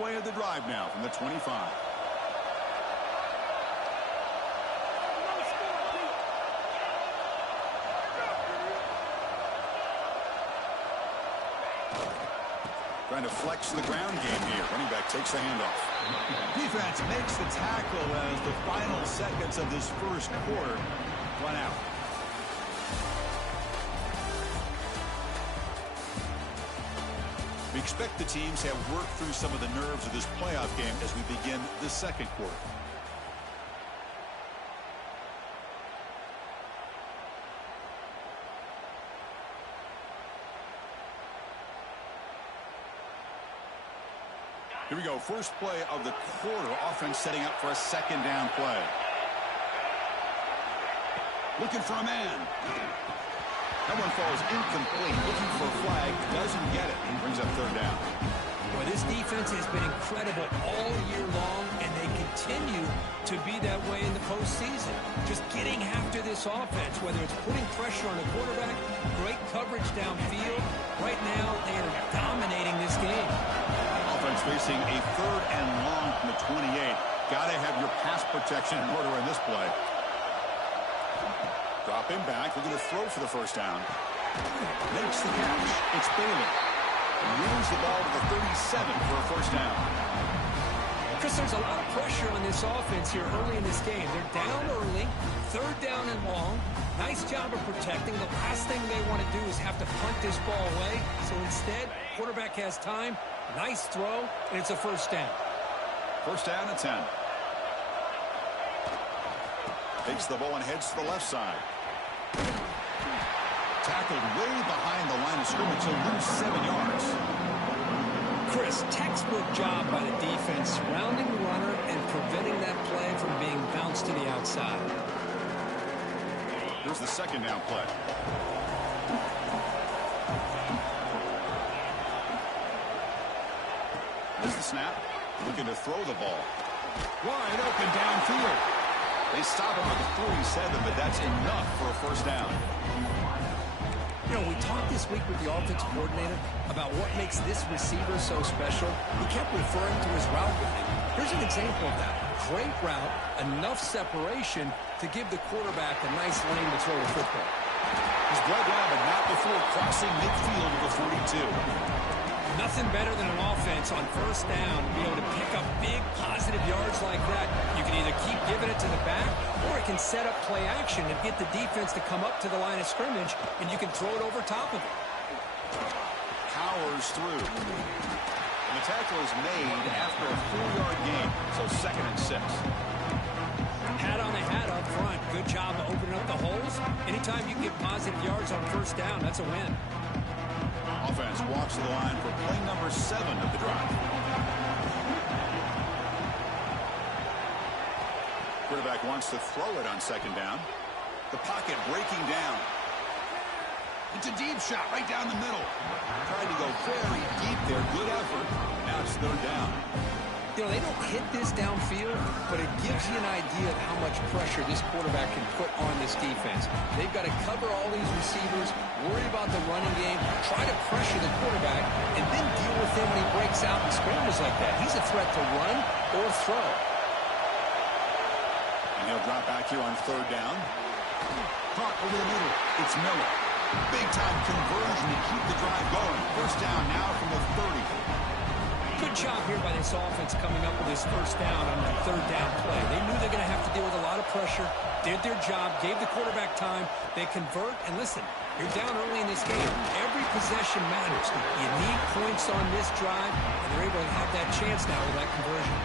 play of the drive now from the 25. Trying to flex the ground game here. Running back takes the handoff. Defense makes the tackle as the final seconds of this first quarter run out. We expect the teams to have worked through some of the nerves of this playoff game as we begin the second quarter. Here we go. First play of the quarter. Offense setting up for a second down play. Looking for a man. That one falls incomplete. Looking for a flag. Doesn't get it. Brings up third down. Well, this defense has been incredible all year long, and they continue to be that way in the postseason. Just getting after this offense, whether it's putting pressure on the quarterback, great coverage downfield. Right now, they are dominating this game. Offense facing a third and long from the 28. Got to have your pass protection in order in this play. Drop him back. We're going to throw for the first down. Makes the catch. It's Bailey. Moves the ball to the 37 for a first down. Chris, there's a lot of pressure on this offense here early in this game. They're down early, third down and long. Nice job of protecting. The last thing they want to do is have to punt this ball away. So instead, quarterback has time. Nice throw, and it's a first down. First down and 10. Takes the ball and heads to the left side. Tackled way behind the line of scrimmage, so lose 7 yards. Chris, textbook job by the defense, surrounding the runner and preventing that play from being bounced to the outside. Here's the second down play. There's the snap. Looking to throw the ball. Wide open downfield. They stop him at the 47, but that's enough for a first down. You know, we talked this week with the offensive coordinator about what makes this receiver so special. He kept referring to his route running. Here's an example of that. Great route, enough separation to give the quarterback a nice lane to throw the football. He's brought down, but not before crossing midfield of the 42. Nothing better than an offense on first down to be able to pick up big positive yards like that. You can either keep giving it to the back, or it can set up play action and get the defense to come up to the line of scrimmage, and you can throw it over top of it. Powers through. And the tackle is made after a 4-yard gain, so second and 6. Hat on the hat up front. Good job of opening up the holes. Anytime you can get positive yards on first down, that's a win. Offense walks to the line for play number 7 of the drive. Quarterback wants to throw it on second down. The pocket breaking down. It's a deep shot right down the middle. Trying to go very deep there. Good effort. Now it's third down. You know, they don't hit this downfield, but it gives you an idea of how much pressure this quarterback can put on this defense. They've got to cover all these receivers, worry about the running game, try to pressure the quarterback, and then deal with him when he breaks out and scrambles like that. He's a threat to run or throw. And he'll drop back here on third down. Caught over the middle. It's Miller. Big-time conversion to keep the drive going. First down now from the 30. Good job here by this offense coming up with this first down on that third down play. They knew they're going to have to deal with a lot of pressure, did their job, gave the quarterback time. They convert, and listen, you're down early in this game. Every possession matters. You need points on this drive, and they're able to have that chance now with that conversion.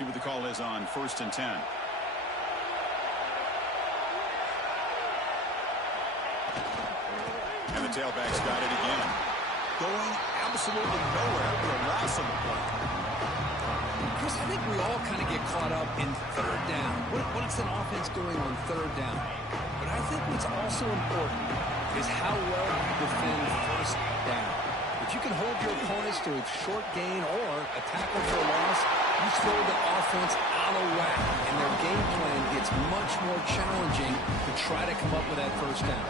See what the call is on first and 10. And the tailback's got it again. Going absolutely nowhere for a loss of the play. Chris, I think we all kind of get caught up in third down. What's an offense doing on third down? But I think what's also important is how well you defend first down. If you can hold your opponents to a short gain or a tackle for a loss, you throw the offense out of whack, and their game plan gets much more challenging to try to come up with that first down.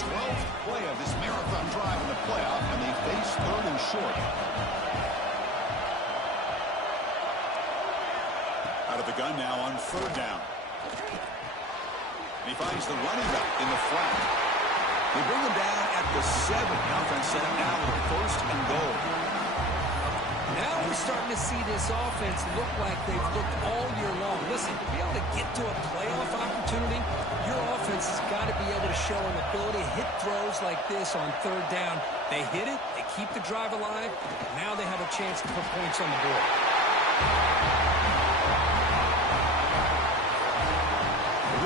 12th play of this marathon drive in the playoff, and they face 3rd and short. Out of the gun now on 3rd down. And he finds the running back in the flat. They bring him down at the 7. Offense set up now with 1st and goal. Now we're starting to see this offense look like they've looked all year long. Listen, to be able to get to a playoff opportunity, your offense has got to be able to show an ability to hit throws like this on 3rd down. They hit it, they keep the drive alive. Now they have a chance to put points on the board.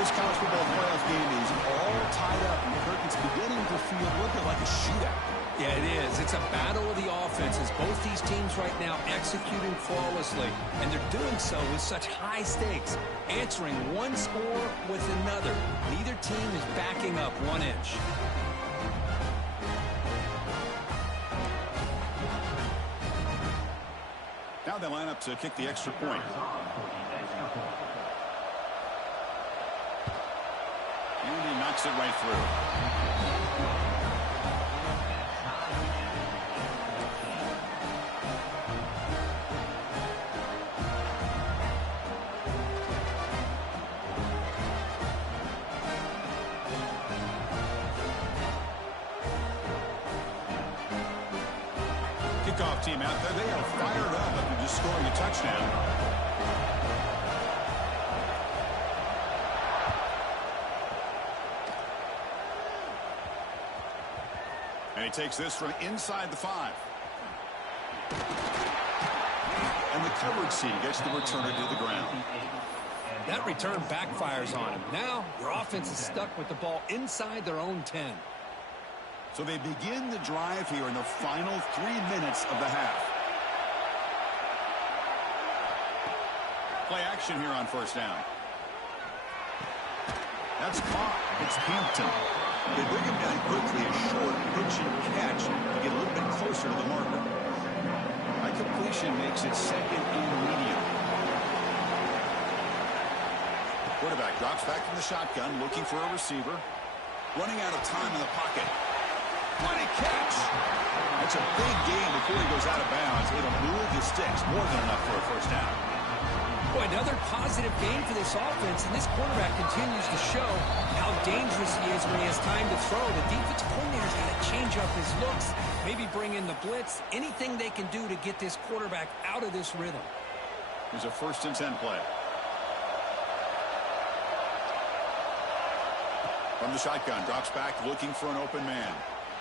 This college football playoff game is all tied up, and Kirk, it's beginning to feel a little bit like a shootout. Yeah, it is. It's a battle of the offenses. Both these teams right now executing flawlessly, and they're doing so with such high stakes, answering one score with another. Neither team is backing up 1 inch. Now they line up to kick the extra point. And he knocks it right through. Kickoff team out there. They are fired up after just scoring a touchdown. And he takes this from inside the 5. And the coverage team gets the returner to the ground. That return backfires on him. Now your offense is stuck with the ball inside their own 10. So they begin the drive here in the final 3 minutes of the half. Play action here on 1st down. That's caught. It's Hampton. They bring him down quickly, a short pitch and catch to get a little bit closer to the marker. High completion makes it 2nd and medium. Quarterback drops back from the shotgun, looking for a receiver. Running out of time in the pocket. What a catch! That's a big gain before he goes out of bounds. It'll move the sticks, more than enough for a 1st down. Boy, another positive game for this offense, and this quarterback continues to show how dangerous he is when he has time to throw. The defensive coordinator's got to change up his looks, maybe bring in the blitz, anything they can do to get this quarterback out of this rhythm. Here's a 1st and 10 play. From the shotgun, drops back, looking for an open man.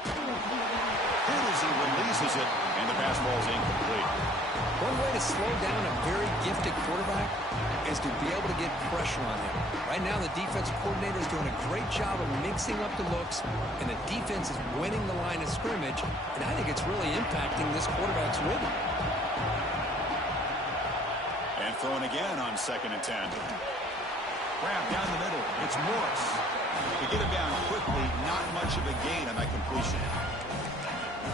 Good as he releases it, and the pass ball is incomplete. One way to slow down a very gifted quarterback is to be able to get pressure on him. Right now, the defensive coordinator is doing a great job of mixing up the looks, and the defense is winning the line of scrimmage, and I think it's really impacting this quarterback's rhythm. And throwing again on 2nd and 10. Grab down the middle. It's Morris. To get him down quickly, not much of a gain on that completion.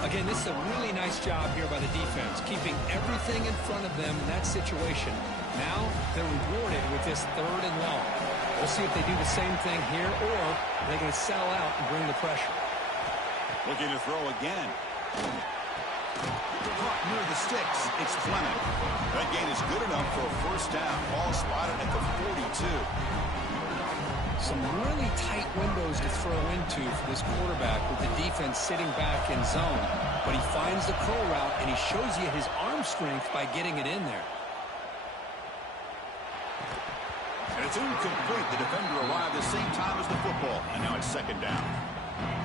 Again, this is a really nice job here by the defense, keeping everything in front of them in that situation. Now they're rewarded with this 3rd and long. We'll see if they do the same thing here, or they're going to sell out and bring the pressure. Looking to throw again. Caught near the sticks. It's Fleming. That gain is good enough for a 1st down. Ball spotted at the 42. Some really tight windows to throw into for this quarterback with the defense sitting back in zone. But he finds the curl route, and he shows you his arm strength by getting it in there. And it's incomplete. The defender arrived the same time as the football, and now it's 2nd down.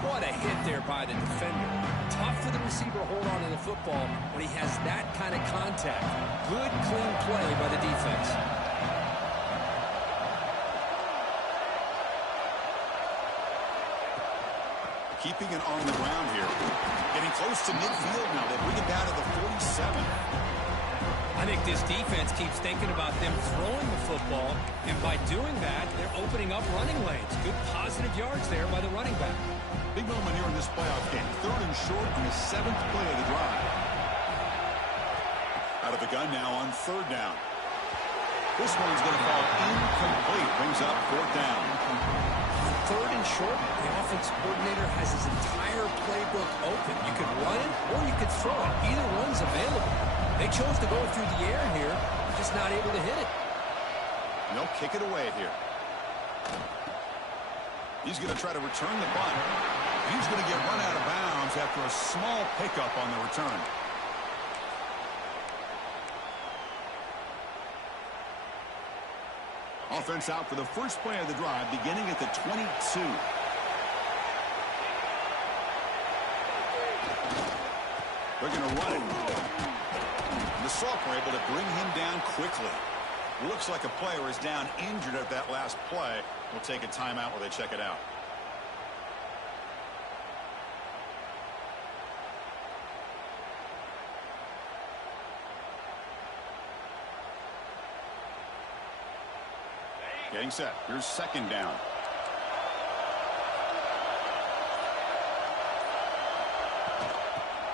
What a hit there by the defender. Tough for the receiver to hold on to the football when he has that kind of contact. Good, clean play by the defense. Keeping it on the ground here. Getting close to midfield now. They bring it down to the 47. I think this defense keeps thinking about them throwing the football, and by doing that, they're opening up running lanes. Good positive yards there by the running back. Big moment here in this playoff game. 3rd and short on the 7th play of the drive. Out of the gun now on 3rd down. This one's going to fall incomplete. Brings up fourth down. On third and short, the offense coordinator has his entire playbook open. You could run it or you could throw it. Either one's available. They chose to go through the air here, just not able to hit it. And they'll kick it away here. He's going to try to return the punt. He's going to get run out of bounds after a small pickup on the return. Offense out for the first play of the drive, beginning at the 22. They're going to run it. And the Salk were able to bring him down quickly. Looks like a player is down injured at that last play. We'll take a timeout while they check it out. Getting set. Here's second down.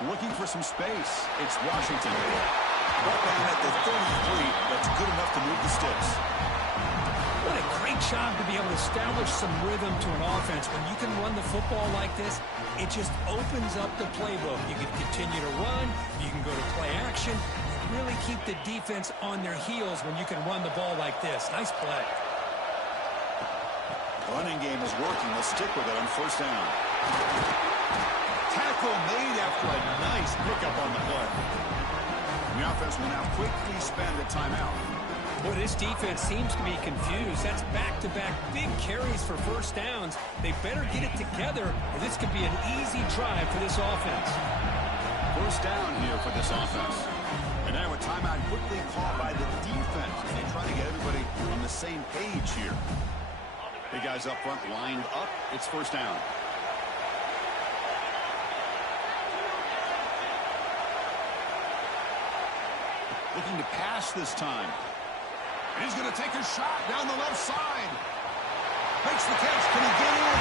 Looking for some space. It's Washington. Brought down at the 33. That's good enough to move the sticks. What a great job to be able to establish some rhythm to an offense. When you can run the football like this, it just opens up the playbook. You can continue to run. You can go to play action. Really keep the defense on their heels when you can run the ball like this. Nice play. Running game is working. They'll stick with it on first down. Tackle made after a nice pickup on the play. The offense will now quickly spend a timeout. Boy, this defense seems to be confused. That's back-to-back big carries for first downs. They better get it together, or this could be an easy drive for this offense. First down here for this offense. And now a timeout quickly called by the defense as they try to get everybody on the same page here. The guys up front lined up. It's first down. Looking to pass this time. And he's going to take a shot down the left side. Makes the catch. Can he get in?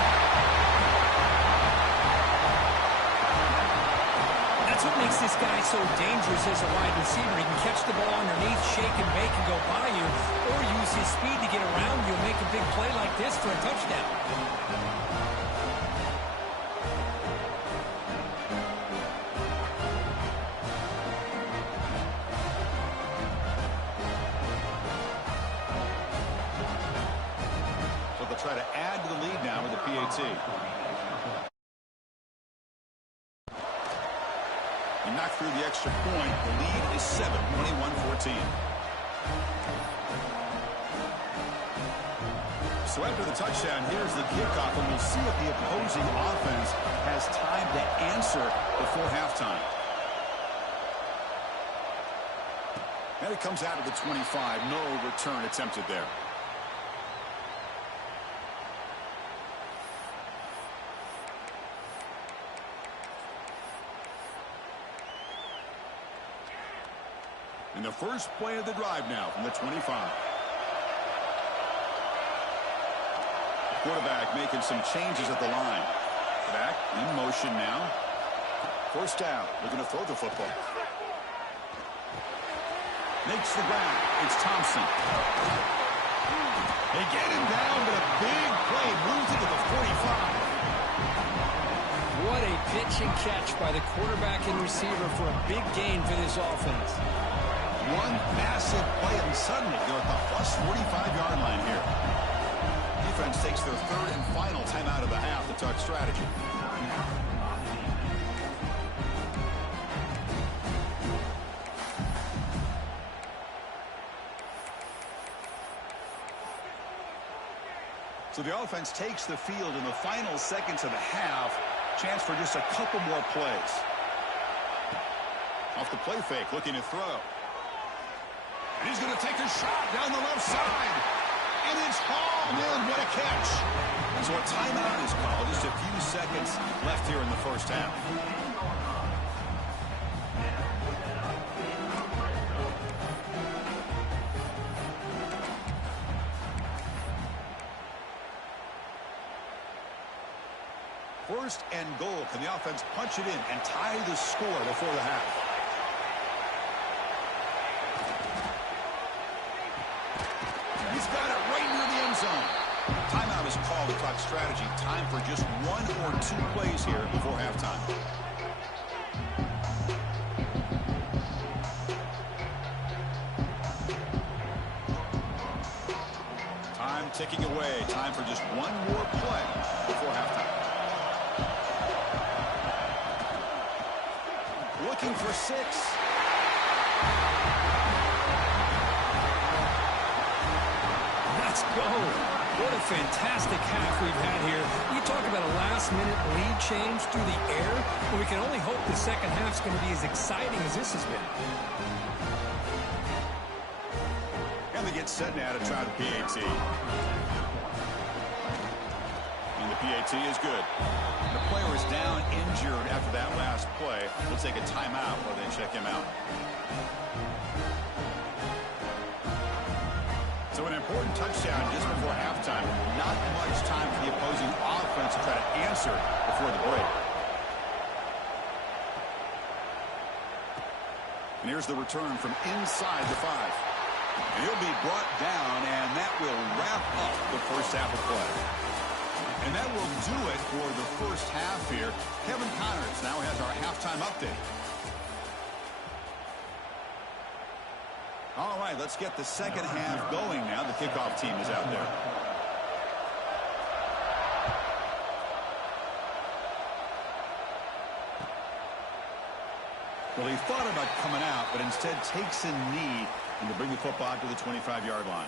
That's what makes this guy so dangerous as a wide receiver. He can catch the ball underneath, shake and bake and go by you, or use his speed to get around you and make a big play like this for a touchdown. So they'll try to add to the lead now with the PAT. He knocked through the extra point. The lead is 7, 21-14. So after the touchdown, here's the kickoff, and we'll see if the opposing offense has time to answer before halftime. And it comes out of the 25. No return attempted there. And the first play of the drive now from the 25. Quarterback making some changes at the line. Back in motion now. First down. They're going to throw the football. Makes the ground. It's Thompson. They get him down, but a big play moves it to the 45. What a pitch and catch by the quarterback and receiver for a big gain for this offense. One massive play, and suddenly they're at the plus 45-yard line here. Defense takes their third and final timeout of the half to talk strategy. So the offense takes the field in the final seconds of the half. Chance for just a couple more plays. Off the play fake, looking to throw. And he's going to take a shot down the left side. And it's hauled in. What a catch. And so a timeout is called. Just a few seconds left here in the first half. First and goal. Can the offense punch it in and tie the score before the half? we talk strategy. Time for just 1 or 2 plays here before halftime. Time ticking away. Time for just 1 more play before halftime. Looking for 6. Let's go. What a fantastic half we've had here. You talk about a last-minute lead change through the air. Well, we can only hope the second half's going to be as exciting as this has been. And they get set now to try the PAT. And the PAT is good. The player is down injured after that last play. We'll take a timeout while they check him out. So an important touchdown just before halftime. Not much time for the opposing offense to try to answer before the break. And here's the return from inside the 5. And he'll be brought down, and that will wrap up the first half of play. And that will do it for the first half here. Kevin Connors now has our halftime update. All right, let's get the second half going now. The kickoff team is out there. Well, he thought about coming out, but instead takes a knee and to bring the football to the 25-yard line.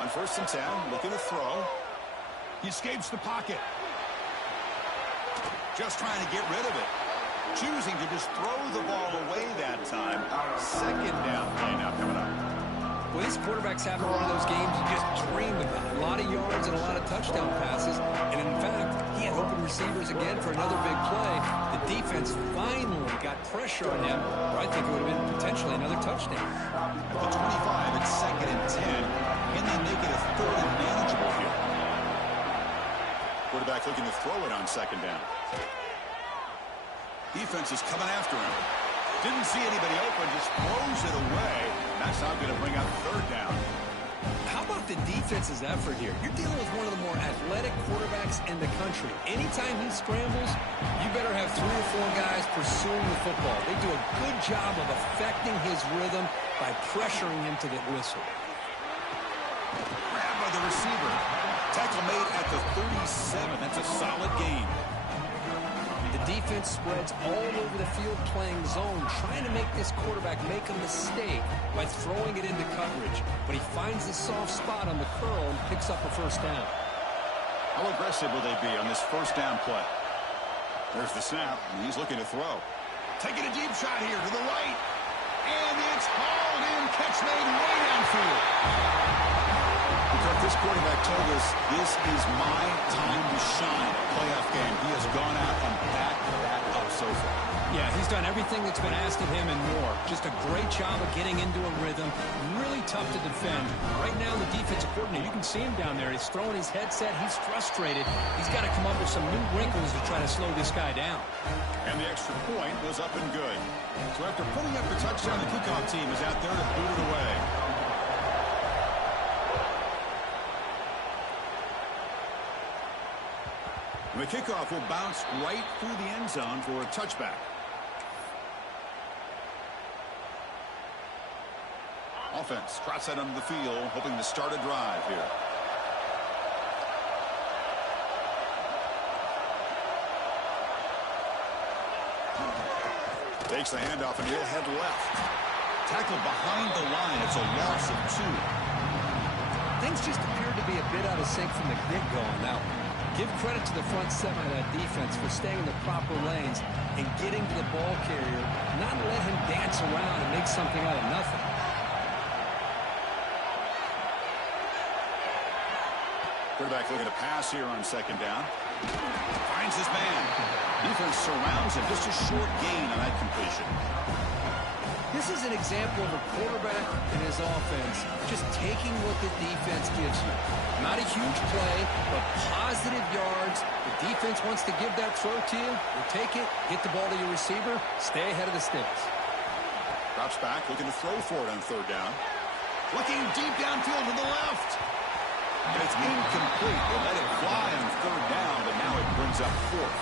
On 1st and 10, looking to throw. He escapes the pocket. Just trying to get rid of it. Choosing to just throw the ball away that time. Second down play now coming up. Well, these quarterbacks having one of those games you just dream about. A lot of yards and a lot of touchdown passes. And in fact, he had open receivers again for another big play. The defense finally got pressure on him, or I think it would have been potentially another touchdown. The 25, it's 2nd and 10. Can they make it a 3rd and manageable here? Quarterback looking to throw it on 2nd down. Defense is coming after him. Didn't see anybody open, just throws it away. That's not going to bring up 3rd down. How about the defense's effort here? You're dealing with one of the more athletic quarterbacks in the country. Anytime he scrambles, you better have 3 or 4 guys pursuing the football. They do a good job of affecting his rhythm by pressuring him to the whistle. Grab by the receiver. Tackle made at the 37. That's a solid gain. The defense spreads all over the field playing zone, trying to make this quarterback make a mistake by throwing it into coverage. But he finds the soft spot on the curl and picks up a 1st down. How aggressive will they be on this 1st down play? There's the snap, and he's looking to throw. Taking a deep shot here to the right. And it's hauled in. Catch made way downfield. This quarterback told us this is my time to shine. Playoff game. He has gone out and backed that up so far. Yeah, he's done everything that's been asked of him and more. Just a great job of getting into a rhythm. Really tough to defend. Right now, the defensive coordinator, you can see him down there. He's throwing his headset. He's frustrated. He's got to come up with some new wrinkles to try to slow this guy down. And the extra point was up and good. So after putting up the touchdown, the kickoff team is out there to boot it away. And the kickoff will bounce right through the end zone for a touchback. Offense trots out onto the field, hoping to start a drive here. Takes the handoff and he'll head left. Tackled behind the line. It's a loss of 2. Things just appeared to be a bit out of sync from the get-go on that one. Give credit to the front 7 of that defense for staying in the proper lanes and getting to the ball carrier, not let him dance around and make something out of nothing. Quarterback looking to pass here on 2nd down. Finds his man. Defense surrounds him. Just a short gain on that completion. This is an example of a quarterback and his offense just taking what the defense gives you. Not a huge play, but positive yards. The defense wants to give that throw to you. You take it, get the ball to your receiver, stay ahead of the sticks. Drops back, looking to throw for it on third down. Looking deep downfield to the left. And it's incomplete. They let it fly on third down, but now it brings up fourth.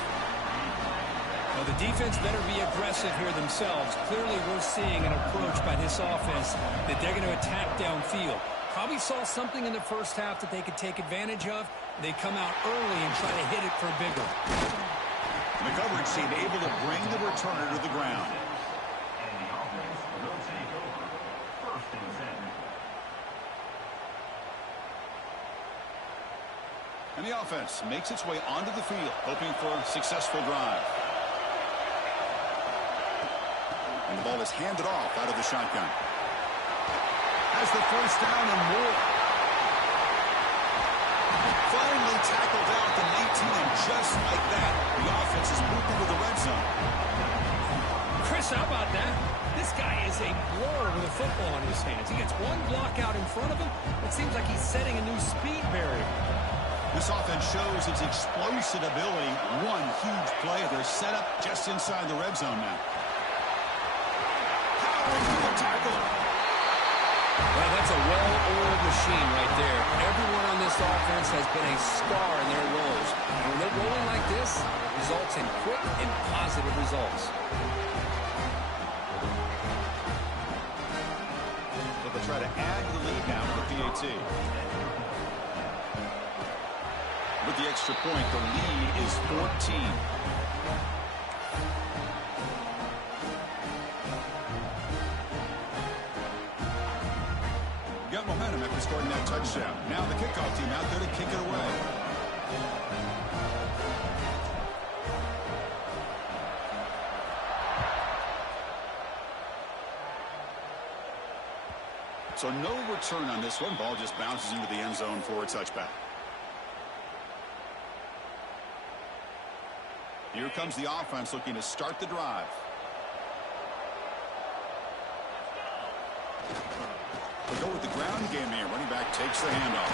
Well, the defense better be aggressive here themselves. Clearly, we're seeing an approach by this offense that they're going to attack downfield. Probably saw something in the first half that they could take advantage of. They come out early and try to hit it for a big one. And the coverage team able to bring the returner to the ground. And the offense makes its way onto the field, hoping for a successful drive. And the ball is handed off out of the shotgun. Has the first down and more. Finally tackled down at the 19, and just like that, the offense is moved into the red zone. Chris, how about that? This guy is a blur with a football in his hands. He gets one block out in front of him. It seems like he's setting a new speed barrier. This offense shows its explosive ability. One huge play. They're set up just inside the red zone now. Powerful tackle. Well, that's a well-oiled machine right there. Everyone on this offense has been a star in their roles. And when they're rolling like this, it results in quick and positive results. So they'll try to add to the lead now with the PAT. With the extra point, the lead is 14. Got momentum after scoring that touchdown. Now the kickoff team out there to kick it away. So no return on this one. Ball just bounces into the end zone for a touchback. Here comes the offense looking to start the drive. We'll go with the ground game here. Running back takes the handoff.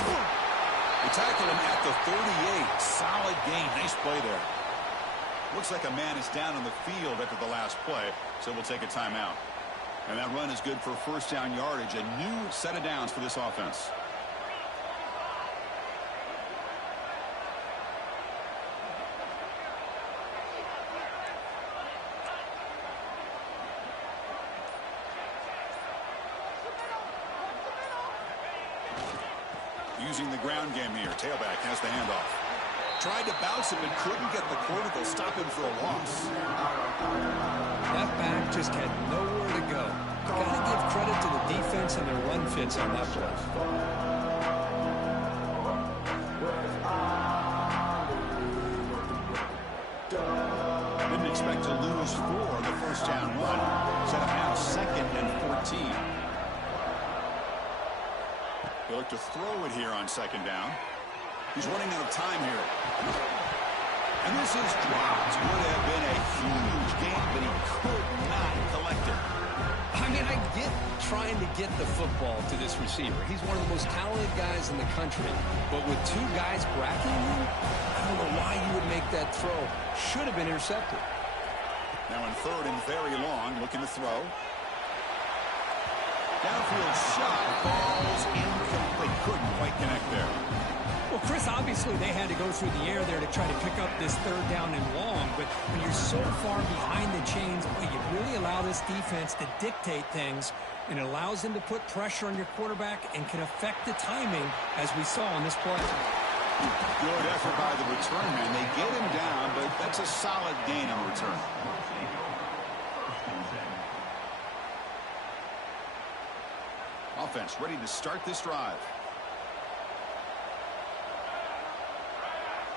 They tackle him at the 38. Solid gain. Nice play there. Looks like a man is down on the field after the last play, so we'll take a timeout. And that run is good for first down yardage. A new set of downs for this offense. Using the ground game here. Tailback has the handoff. Tried to bounce it, but couldn't get the corner to stop him for a loss. That back just had nowhere to go. Got to give credit to the defense and their run fits on that play. Didn't expect to lose 4 on the first down run. Set up now 2nd and 14. They look to throw it here on 2nd down. He's running out of time here. And this is dropped. Would have been a huge gain, but he could not collect it. I mean, I get trying to get the football to this receiver. He's one of the most talented guys in the country. But with 2 guys bracketing him, I don't know why you would make that throw. Should have been intercepted. Now in 3rd and very long, looking to throw. Downfield shot, falls incomplete. Couldn't quite connect there. Well, Chris, obviously they had to go through the air there to try to pick up this 3rd down and long, but when you're so far behind the chains, boy, you really allow this defense to dictate things, and it allows them to put pressure on your quarterback and can affect the timing, as we saw on this play. Good effort by the return man. They get him down, but that's a solid gain on the return. Offense ready to start this drive.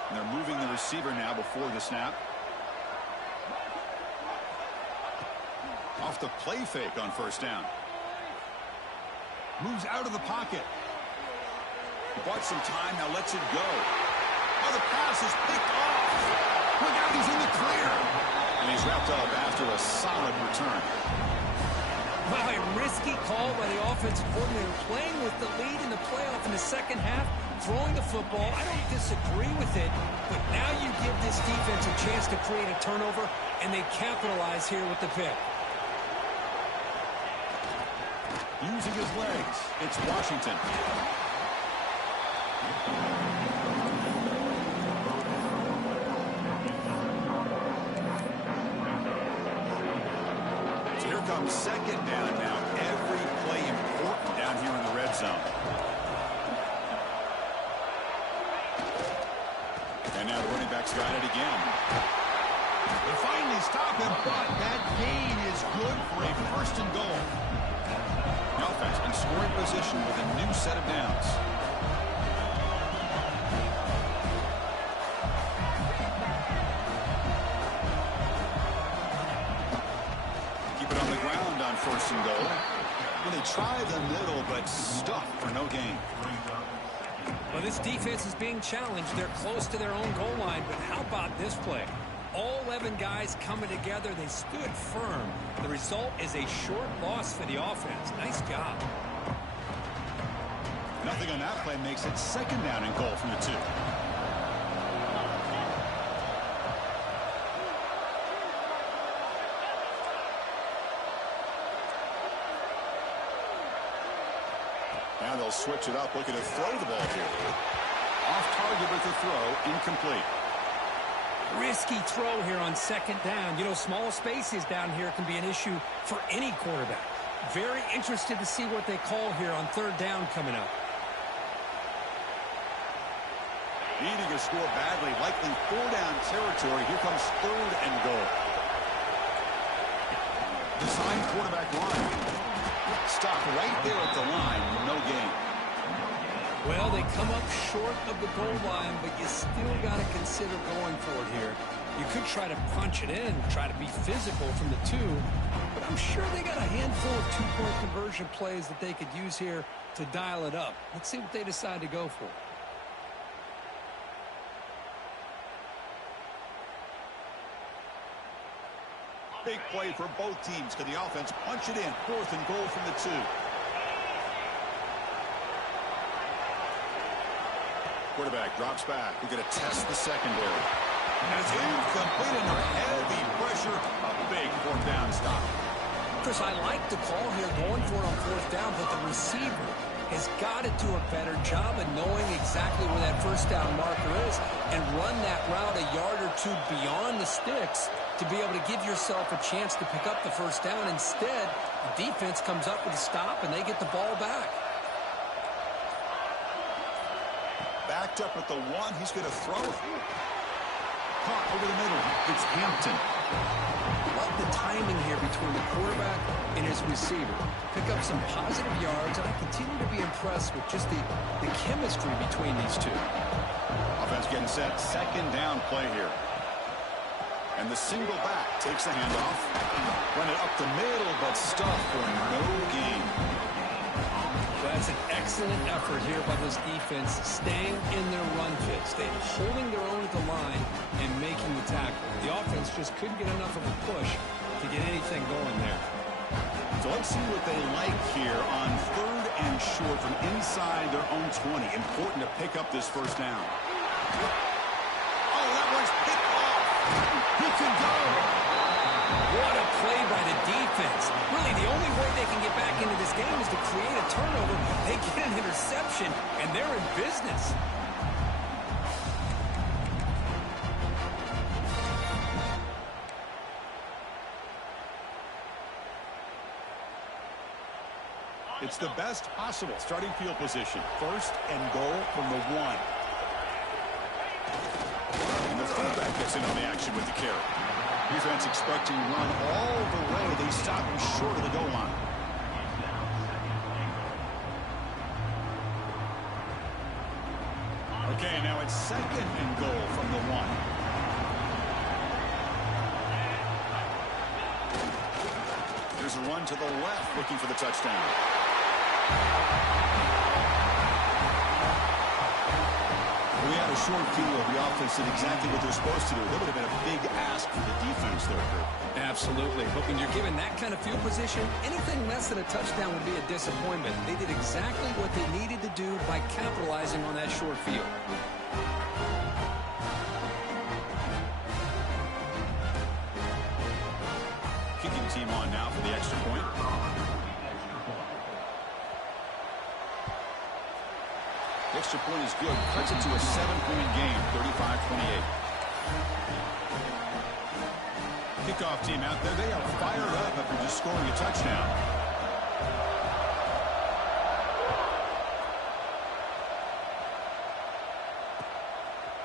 And they're moving the receiver now before the snap. Off the play fake on first down. Moves out of the pocket. Bought some time, now lets it go. Oh, the pass is picked off. Look out, he's in the clear. And he's wrapped up after a solid return. Wow, a risky call by the offensive coordinator, playing with the lead in the playoff in the second half, throwing the football. I don't disagree with it, but now you give this defense a chance to create a turnover, and they capitalize here with the pick. Using his legs, it's Washington. So here comes second down now. Every play important down here in the red zone. And now the running back's got it again. They finally stop him, but that gain is good for a first and goal. The offense in scoring position with a new set of downs. Keep it on the ground on first and goal. Well, they try the middle, but stuffed for no gain. Well, this defense is being challenged. They're close to their own goal line, but how about this play? All 11 guys coming together. They stood firm. The result is a short loss for the offense. Nice job. Nothing on that play makes it second down and goal from the 2. Now they'll switch it up, looking to throw the ball here. Off target with the throw, incomplete. Risky throw here on second down. You know, small spaces down here can be an issue for any quarterback. Very interested to see what they call here on third down coming up. Needing to score badly, likely 4-down territory. Here comes third and goal. Design quarterback line. Stop right there at the line. No gain. Well, they come up short of the goal line, but you still got to consider going for it here. You could try to punch it in, try to be physical from the 2, but I'm sure they got a handful of two-point conversion plays that they could use here to dial it up. Let's see what they decide to go for. Big play for both teams. Can the offense punch it in? Fourth and goal from the 2. Quarterback drops back. We're going to test the secondary. And it's incomplete under heavy pressure. A big fourth down stop. Chris, I like the call here going for it on fourth down, but the receiver has got to do a better job of knowing exactly where that first down marker is and run that route a yard or 2 beyond the sticks to be able to give yourself a chance to pick up the first down. Instead, the defense comes up with a stop and they get the ball back. Backed up at the 1. He's going to throw it. Caught over the middle. It's Hampton. Love the timing here between the quarterback and his receiver. Pick up some positive yards, and I continue to be impressed with just the chemistry between these two. Offense getting set. Second down play here. And the single back takes the handoff. Run it up the middle, but stuffed for no gain. That's an excellent effort here by this defense, staying in their run fit, staying holding their own at the line and making the tackle. The offense just couldn't get enough of a push to get anything going there. So let's see what they like here on third and short from inside their own 20. Important to pick up this first down. Oh, that one's picked off. He can go. What a play by the defense. Really, the only way they can get back into this game is to create a turnover. They get an interception, and they're in business. It's the best possible starting field position. First and goal from the 1. And the fullback gets in on the action with the carry. Defense expecting run all the way. They stop him short of the goal line. Okay, now it's second and goal from the 1. There's a run to the left looking for the touchdown. We have a short field, the offense did exactly what they're supposed to do. That would have been a big ask for the defense there, Kurt. Absolutely. But when you're given that kind of field position, anything less than a touchdown would be a disappointment. They did exactly what they needed to do by capitalizing on that short field. Kicking team on now for the extra point. The extra point is good. Cuts it to a 7-point game, 35-28. Kickoff team out there. They are fired up after just scoring a touchdown.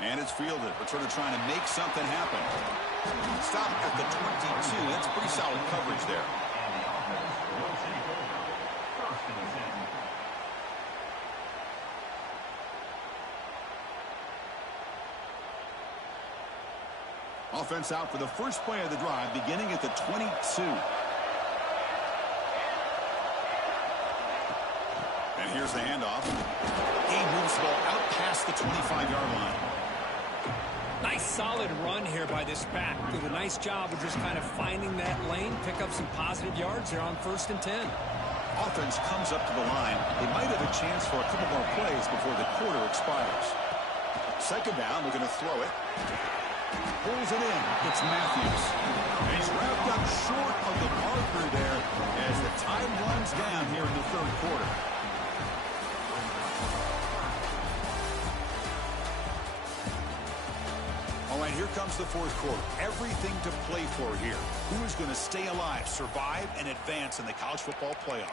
And it's fielded. Returner trying to make something happen. Stop at the 22. That's pretty solid coverage there. Offense out for the first play of the drive, beginning at the 22. And here's the handoff. He moves the ball out past the 25-yard line. Nice solid run here by this back. Did a nice job of just kind of finding that lane, pick up some positive yards there on 1st and 10. Offense comes up to the line. They might have a chance for a couple more plays before the quarter expires. Second down, they're going to throw it. Pulls it in. It's Matthews. And he's wrapped up short of the marker there as the time runs down here in the third quarter. All right, here comes the fourth quarter. Everything to play for here. Who is going to stay alive, survive, and advance in the college football playoff?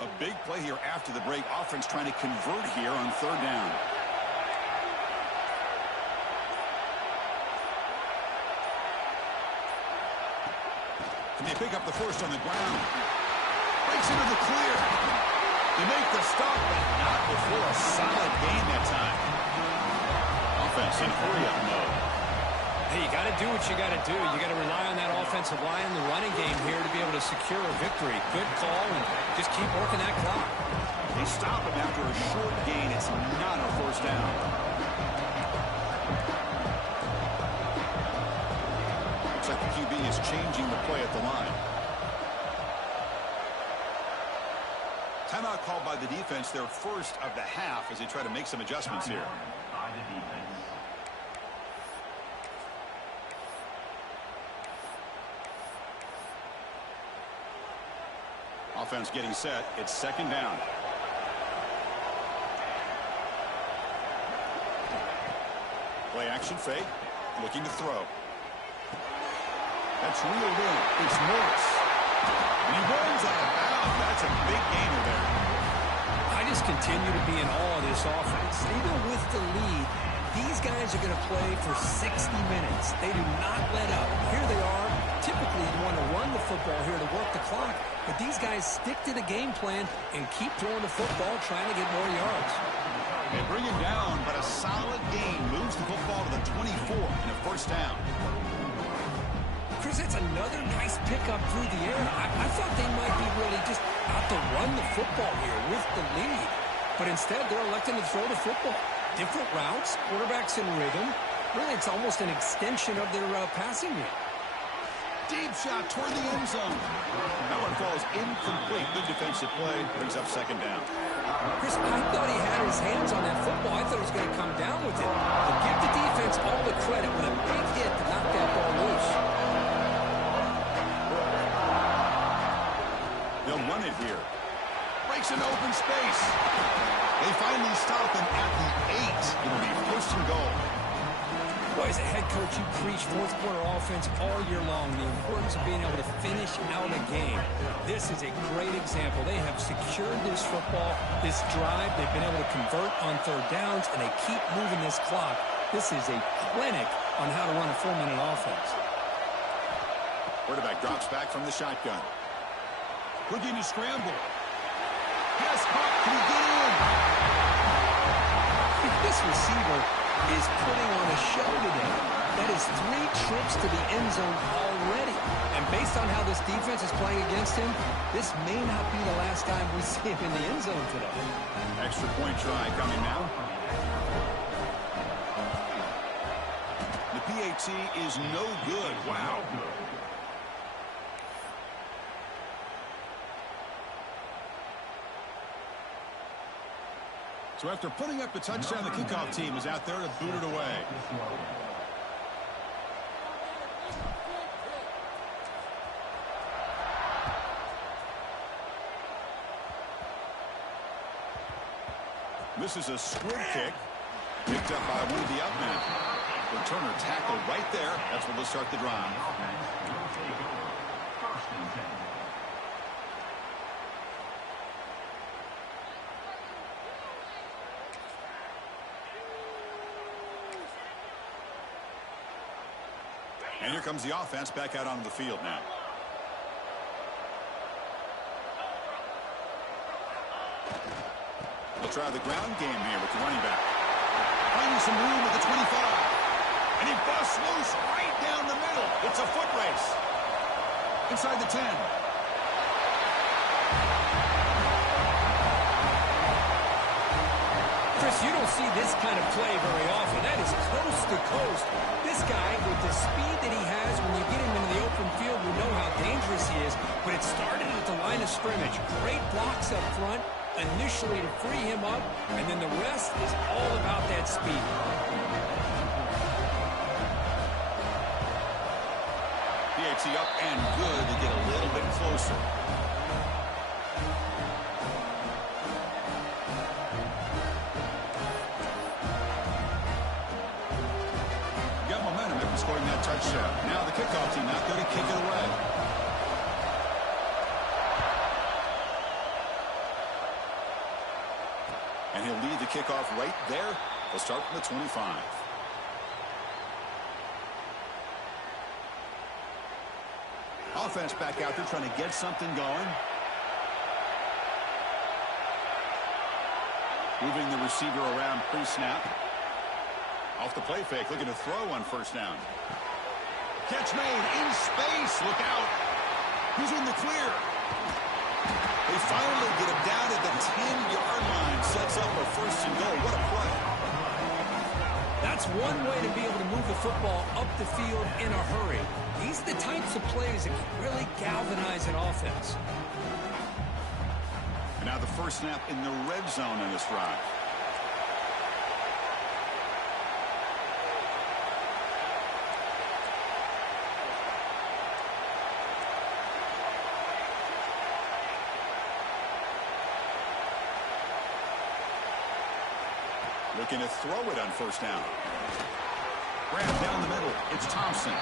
A big play here after the break. Offense trying to convert here on third down. Can they pick up the first on the ground? Breaks into the clear. They make the stop, but not before a solid gain that time. Offense in hurry-up mode. Hey, you got to do what you got to do. You got to rely on that offensive line and the running game here to be able to secure a victory. Good call, and just keep working that clock. They stop him after a short gain. It's not a first down. Looks like the QB is changing the play at the line. Timeout called by the defense, their first of the half, as they try to make some adjustments here. Offense getting set. It's second down. Play action fake. Looking to throw. That's reeled in. It's Morris. And he runs out of bounds. That's a big gainer there. I just continue to be in awe of this offense. Even with the lead, these guys are going to play for 60 minutes. They do not let up. Here they are. Typically, you want to run the football here to work the clock, but these guys stick to the game plan and keep throwing the football, trying to get more yards. They bring him down, but a solid gain moves the football to the 24 and a first down. Chris, that's another nice pickup through the air. I thought they might be really just out to run the football here with the lead, but instead they're electing to throw the football. Different routes, quarterbacks in rhythm. Really, it's almost an extension of their passing game. Deep shot toward the end zone. That one falls incomplete. Good defensive play. Brings up second down. Chris, I thought he had his hands on that football. I thought he was going to come down with it. But give the defense all the credit with a big hit to knock that ball loose. They'll run it here. Breaks into open space. They finally stop him at the 8. It'll be first and goal. Boy, as a head coach, you preach fourth quarter offense all year long. The importance of being able to finish out a game. This is a great example. They have secured this football, this drive. They've been able to convert on third downs, and they keep moving this clock. This is a clinic on how to run a 4-minute offense. Quarterback drops back from the shotgun. Looking to scramble. Yes, caught. Can he get in? This receiver is putting on a show today. That is 3 trips to the end zone already. And based on how this defense is playing against him, this may not be the last time we see him in the end zone today. Extra point try coming now. The PAT is no good. Wow. So after putting up the touchdown, the kickoff team is out there to boot it away. This is a squib kick, picked up by one of the outmen. Returner tackled right there. That's where they'll start the drive. And here comes the offense back out onto the field now. They'll try the ground game here with the running back. Finding some room at the 25. And he busts loose right down the middle. It's a foot race. Inside the 10. Chris, you don't see this kind of play very often. That is coast to coast. This guy, with the speed that he has, when you get him into the open field, we know how dangerous he is. But it started at the line of scrimmage. Great blocks up front initially to free him up, and then the rest is all about that speed. PAT up and good to get a little bit closer. Got momentum after scoring that touchdown. Now the kickoff team out there to kick it away. And he'll lead the kickoff right there. They'll start from the 25. Offense back out there trying to get something going. Moving the receiver around pre-snap. Off the play fake, looking to throw on first down. Catch made in space. Look out. He's in the clear. They finally get him down at the 10-yard line. Sets up a first and goal. What a play. That's one way to be able to move the football up the field in a hurry. These are the types of plays that can really galvanize an offense. And now the first snap in the red zone in this drive. Looking to throw it on first down. Grab down the middle. It's Thompson.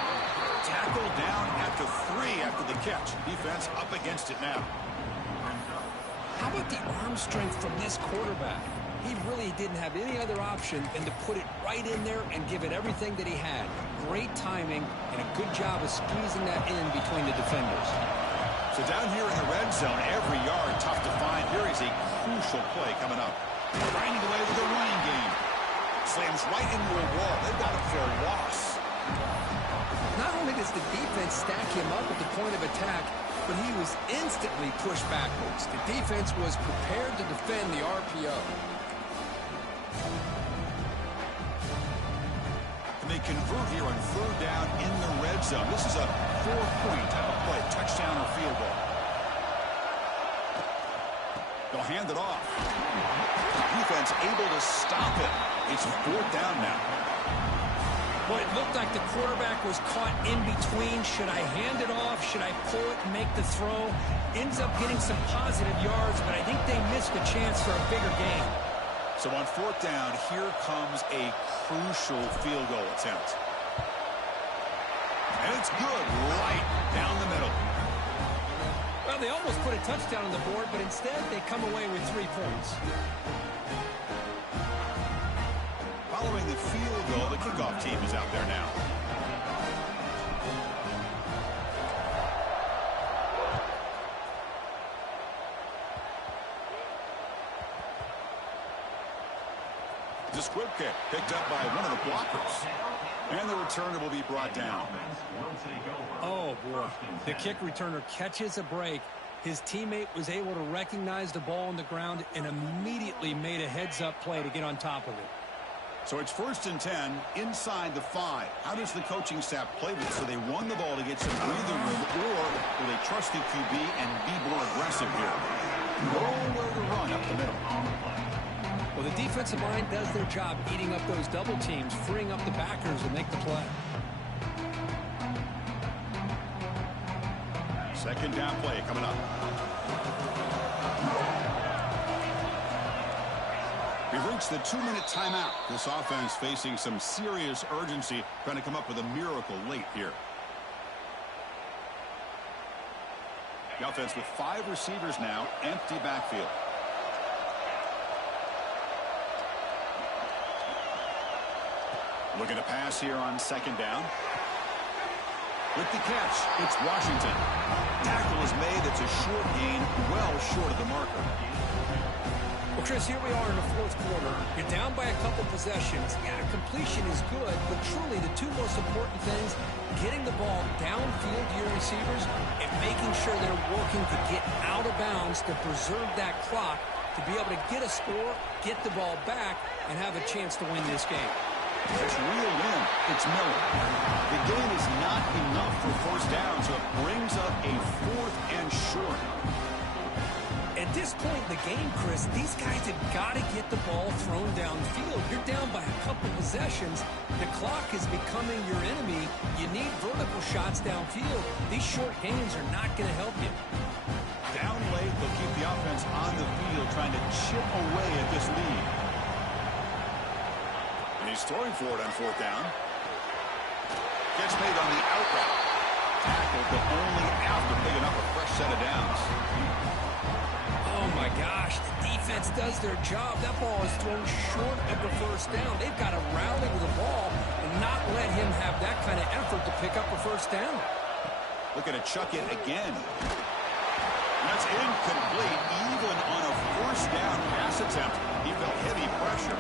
Tackle down after 3 after the catch. Defense up against it now. How about the arm strength from this quarterback? He really didn't have any other option than to put it right in there and give it everything that he had. Great timing and a good job of squeezing that in between the defenders. So down here in the red zone, every yard tough to find. Here is a crucial play coming up. Grinding away with the running game. Slams right into a wall. They've got him for a loss. Not only does the defense stack him up at the point of attack, but he was instantly pushed backwards. The defense was prepared to defend the RPO. And they convert here on third down in the red zone. This is a 4-point type of play. Touchdown or field goal. They'll hand it off. Defense able to stop it. It's fourth down now. Well, it looked like the quarterback was caught in between. Should I hand it off? Should I pull it and make the throw? Ends up getting some positive yards, but I think they missed a chance for a bigger gain. So on fourth down, here comes a crucial field goal attempt. And it's good right down the middle. Well, they almost put a touchdown on the board, but instead they come away with 3 points. Following the field goal, the kickoff team is out there now. The squib kick picked up by one of the blockers. And the returner will be brought down. Oh, boy. The kick returner catches a break. His teammate was able to recognize the ball on the ground and immediately made a heads-up play to get on top of it. So it's 1st and 10 inside the 5. How does the coaching staff play with it? So they run the ball to get some breathing room, or will they trust the QB and be more aggressive here? Nowhere to run up the middle. Well, the defensive line does their job eating up those double teams, freeing up the backers to make the play. 2nd down play coming up. We've reached the 2-minute timeout. This offense facing some serious urgency, trying to come up with a miracle late here. The offense with 5 receivers now, empty backfield. Looking to pass here on 2nd down. With the catch, it's Washington. Tackle is made. It's a short gain, well short of the marker. Well, Chris, here we are in the 4th quarter. You're down by a couple possessions. Yeah, completion is good, but truly the 2 most important things, getting the ball downfield to your receivers and making sure they're working to get out of bounds to preserve that clock to be able to get a score, get the ball back, and have a chance to win this game. It's reeled in. It's Miller. The gain is not enough for 1st down, so it brings up a 4th and short. At this point in the game, Chris, these guys have got to get the ball thrown downfield. You're down by a couple possessions. The clock is becoming your enemy. You need vertical shots downfield. These short gains are not going to help you. Down late, they'll keep the offense on the field, trying to chip away at this lead. And he's throwing for it on 4th down. Gets made on the out route. Tackled, but only after picking up a fresh set of downs. Oh, my gosh. The defense does their job. That ball is thrown short of the 1st down. They've got to rally with the ball and not let him have that kind of effort to pick up a 1st down. Looking to chuck it again. That's incomplete, even on a 1st down pass attempt. He felt heavy pressure.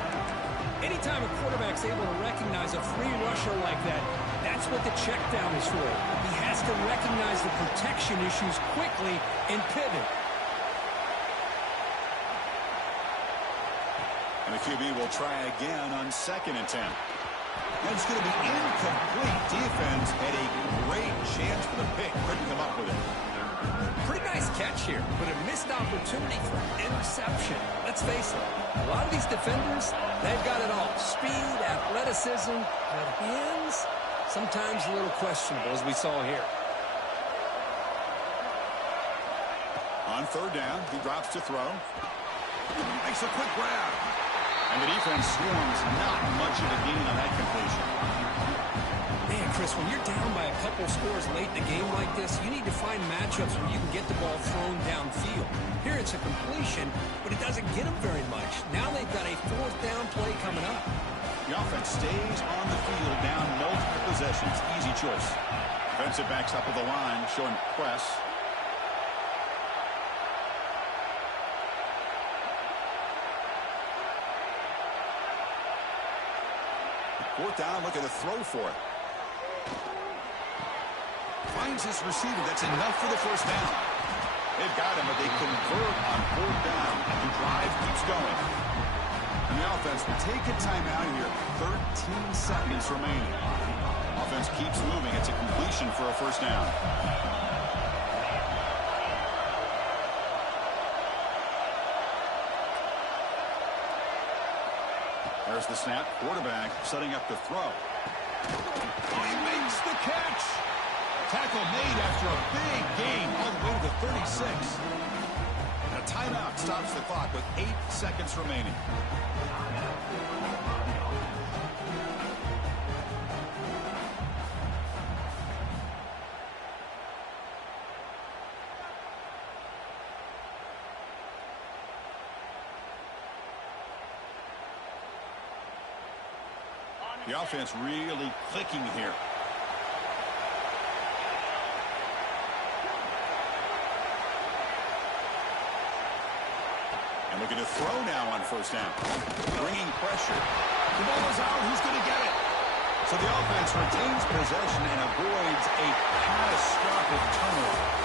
Anytime a quarterback's able to recognize a free rusher like that, that's what the check down is for. He has to recognize the protection issues quickly and pivot. And the QB will try again on 2nd and 10. And it's going to be incomplete. Defense had a great chance for the pick. Couldn't come up with it. Pretty nice catch here, but a missed opportunity for interception. Let's face it, a lot of these defenders, they've got it all. Speed, athleticism, but hands, sometimes a little questionable, as we saw here. On 3rd down, he drops to throw. Makes a quick grab. And the defense swarms not much of a gain on that completion. Man, Chris, when you're down by a couple scores late in a game like this, you need to find matchups where you can get the ball thrown downfield. Here it's a completion, but it doesn't get them very much. Now they've got a 4th down play coming up. The offense stays on the field down multiple possessions. Easy choice. Defensive backs up at the line, showing press. Fourth down, looking to throw for it. Finds his receiver. That's enough for the 1st down. They've got him, but they convert on 4th down. The drive keeps going. And the offense will take a timeout here. 13 seconds remaining. Offense keeps moving. It's a completion for a 1st down. There's the snap. Quarterback setting up to throw. Oh, he makes the catch. Tackle made after a big gain all the way to the 36. And a timeout stops the clock with 8 seconds remaining. The offense really clicking here. And looking to throw now on first down. Bringing pressure. The ball is out. Who's going to get it? So the offense retains possession and avoids a catastrophic turnover.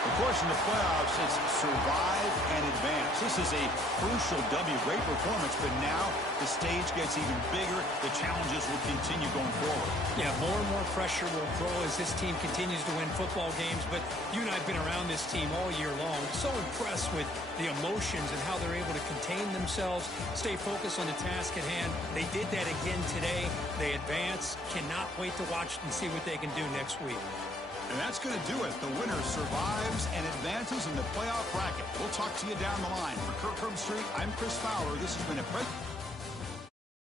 Of course, in the playoffs, it's survive and advance. This is a crucial W. Great performance, but now the stage gets even bigger. The challenges will continue going forward. Yeah, more and more pressure will grow as this team continues to win football games. But you and I have been around this team all year long. So impressed with the emotions and how they're able to contain themselves, stay focused on the task at hand. They did that again today. They advance. Cannot wait to watch and see what they can do next week. And that's going to do it. The winner survives and advances in the playoff bracket. We'll talk to you down the line. For Kirk Herbstreit, I'm Chris Fowler. This has been a